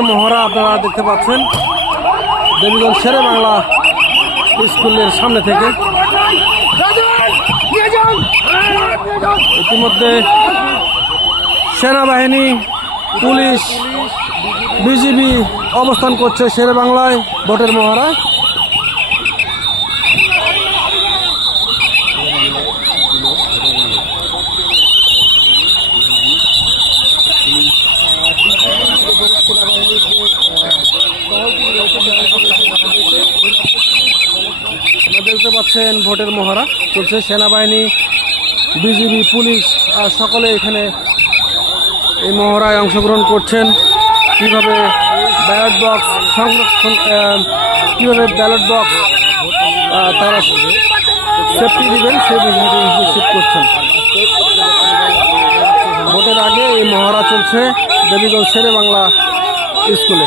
मोहरा अपना देखते দেবীগঞ্জ শেরে বাংলা স্কুলের সামনে থেকে। ইতিমধ্যে সেনাবাহিনী, পুলিশ, বিজিবি অবস্থান করছে শেরে বাংলায় ভোটের মহড়ায় আপনারা দেখতে পাচ্ছেন ভোটের মহড়া চলছে সেনাবাহিনী, বিজিবি, পুলিশ, আর সকলে এখানে এই মহড়ায় অংশগ্রহণ করছেন। কীভাবে ব্যালট বক্স সংরক্ষণ কীভাবে ব্যালট বক্স তারা সেফটি দিবেন, সেই বিষয়টি নিশ্চিত করছেন। ভোটের আগে এই মহড়া চলছে দেবীগঞ্জ শেরে বাংলা স্কুলে।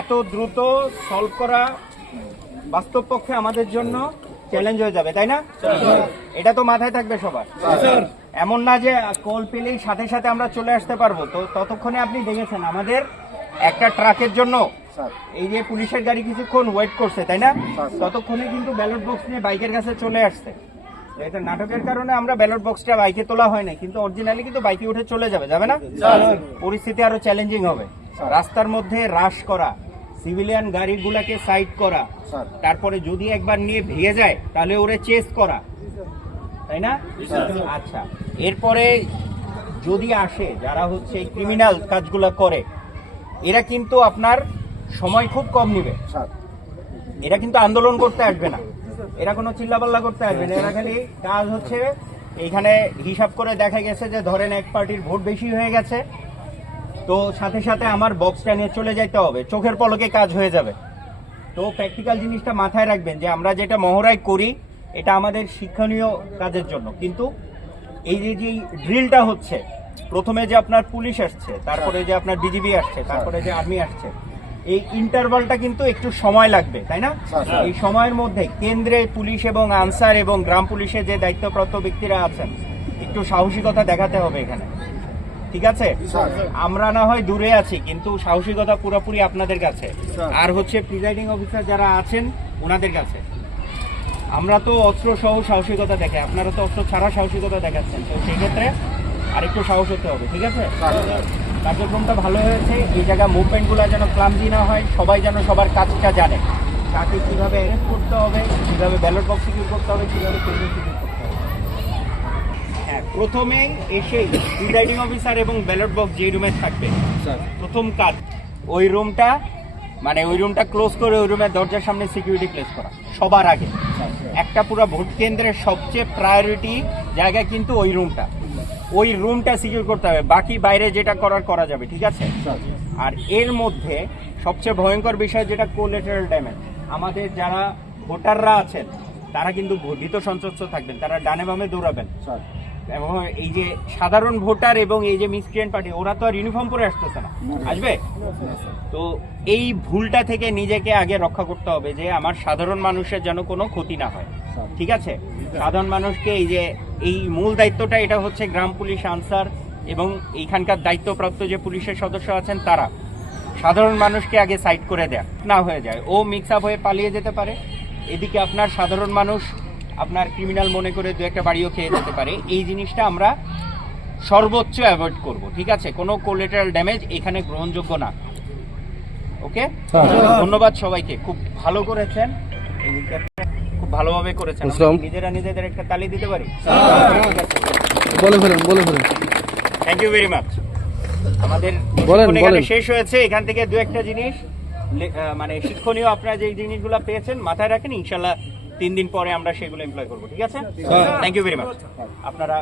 এত দ্রুত সলভ করা বাস্তব পক্ষে আমাদের জন্য চ্যালেঞ্জ হয়ে যাবে তাই না? এটা তো মাথায় থাকবে সবার। এমন না যে কল পেলেই সাথে সাথে আমরা চলে আসতে পারব। তো ততক্ষণে আপনি দেখেছেন আমাদের একটা ট্রাকের জন্য এই যে পুলিশের গাড়ি কিছুক্ষণ ওয়েট করছে তাই না? ততক্ষণে কিন্তু ব্যালট বক্স নিয়ে বাইকের কাছে চলে আসছে। এটা নাটকের কারণে আমরা ব্যালট বক্সটা বাইকে তোলা হয় না কিন্তু অরিজিনালি কিন্তু বাইকে উঠে চলে যাবে যাবে না? পরিস্থিতি আরও চ্যালেঞ্জিং হবে। রাস্তার মধ্যে হ্রাস করা সিভিলিয়ান গাড়িগুলাকে সাইড করা। তারপরে যদি একবার নিয়ে ভেঙে যায় তাহলে ওরে চেস করা। তাই না? আচ্ছা। এরপরে যদি আসে যারা হচ্ছে ক্রিমিনাল কাজগুলো করে এরা কিন্তু আপনার সময় খুব কম নিবে। এরা কিন্তু আন্দোলন করতে আসবে না। এরা কোনো চিল্লাপাল্লা করতে আসবে না। এরা খালি কাজ হচ্ছে এইখানে হিসাব করে দেখা গেছে যে ধরেন এক পার্টির ভোট বেশি হয়ে গেছে। তো সাথে সাথে আমার বক্সটা নিয়ে চলে যাইতে হবে। চোখের পলকে কাজ হয়ে যাবে। তো প্র্যাকটিক্যাল জিনিসটা মাথায় রাখবেন যে আমরা যেটা মহড়ায় করি এটা আমাদের শিক্ষণীয় কাজের জন্য। কিন্তু এই যে যে ড্রিলটা হচ্ছে প্রথমে যে আপনার পুলিশ আসছে তারপরে যে আপনার বিজিবি আসছে তারপরে যে আর্মি আসছে এই ইন্টারভালটা কিন্তু একটু সময় লাগবে তাই না? এই সময়ের মধ্যে কেন্দ্রে পুলিশ এবং আনসার এবং গ্রাম পুলিশে যে দায়িত্বপ্রাপ্ত ব্যক্তিরা আছেন একটু সাহসিকতা দেখাতে হবে এখানে। ঠিক আছে? আমরা না হয় দূরে আছি কিন্তু সাহসিকতা পুরোপুরি আপনাদের কাছে। আর হচ্ছে প্রিজাইডিং অফিসার যারা আছেন ওনাদের কাছে। আমরা তো অস্ত্র সহ সাহসিকতা দেখে আপনারা তো অস্ত্র ছাড়া সাহসিকতা দেখাচ্ছেন। তো সেই ক্ষেত্রে আরেকটু সাহস হতে হবে ঠিক আছে? কার্যক্রমটা ভালো হয়েছে এই জায়গা মুভমেন্টগুলো যেন ক্লান্তি না হয় সবাই যেন সবার কাজটা জানে। কাকে কীভাবে অ্যারেস্ট করতে হবে কীভাবে ব্যালট বক্স সিকিউর করতে হবে কীভাবে সিকিউর করতে হবে। হ্যাঁ প্রথমেই এসেই প্রিজাইডিং অফিসার এবং ব্যালট বক্স যে রুমে থাকবে। প্রথম কাজ ওই রুমটা মানে ওই রুমটা ক্লোজ করে ওই রুমের দরজার সামনে সিকিউরিটি প্লেস করা সবার আগে। একটা পুরো ভোট কেন্দ্রের সবচেয়ে প্রায়োরিটি জায়গা কিন্তু ওই রুমটা ওই রুমটা সিকিউর করতে হবে বাকি বাইরে যেটা করার করা যাবে ঠিক আছে? আর এর মধ্যে সবচেয়ে ভয়ঙ্কর বিষয় যেটা কোলেটারাল ড্যামেজ আমাদের যারা ভোটাররা আছেন তারা কিন্তু ভীত সন্ত্রস্ত থাকবেন তারা ডানে বামে দৌড়াবেন। এবং এই যে সাধারণ ভোটার এবং এই যে মিসক্রিয়েন্ট পার্টি, ওরা তো আর ইউনিফর্ম পরে আসতেছে না। আসবে? তো এই ভুলটা থেকে নিজেকে আগে রক্ষা করতে হবে যে আমার সাধারণ মানুষের যেন কোনো ক্ষতি না হয়। ঠিক আছে? সাধারণ মানুষকে এই যে, এই মূল দায়িত্বটা এটা হচ্ছে গ্রাম পুলিশ আনসার এবং এইখানকার দায়িত্বপ্রাপ্ত যে পুলিশের সদস্য আছেন তারা। সাধারণ মানুষকে আগে সাইড করে দেয়। না হয়ে যায়। ও মিক্স আপ হয়ে পালিয়ে যেতে পারে। এদিকে আপনার সাধারণ মানুষ আপনার ক্রিমিনাল মনে করে দু একটা বাড়িও খেয়ে যেতে পারে। এই জিনিসটা আমরা সর্বোচ্চ অ্যাভয়েড করব ঠিক আছে? কোনো কোলেটারাল ড্যামেজ এখানে গ্রহণযোগ্য না। ওকে ধন্যবাদ সবাইকে। খুব ভালো করেছেন। খুব ভালোভাবে করেছেন। নিজেরা নিজেদের একটা তালি দিতে পারি? বলে ফেলেন বলে ফেলেন। থ্যাংক ইউ ভেরি মাচ আমাদের এখানে শেষ হয়েছে। এখান থেকে দু একটা জিনিস। মানে শিক্ষণীয় আপনারা যে জিনিসগুলো পেয়েছেন মাথায় রাখেন ইনশাল্লাহ তিন দিন পরে আমরা সেগুলো এমপ্লয় করব ঠিক আছে? থ্যাংক ইউ ভেরি মাচ আপনারা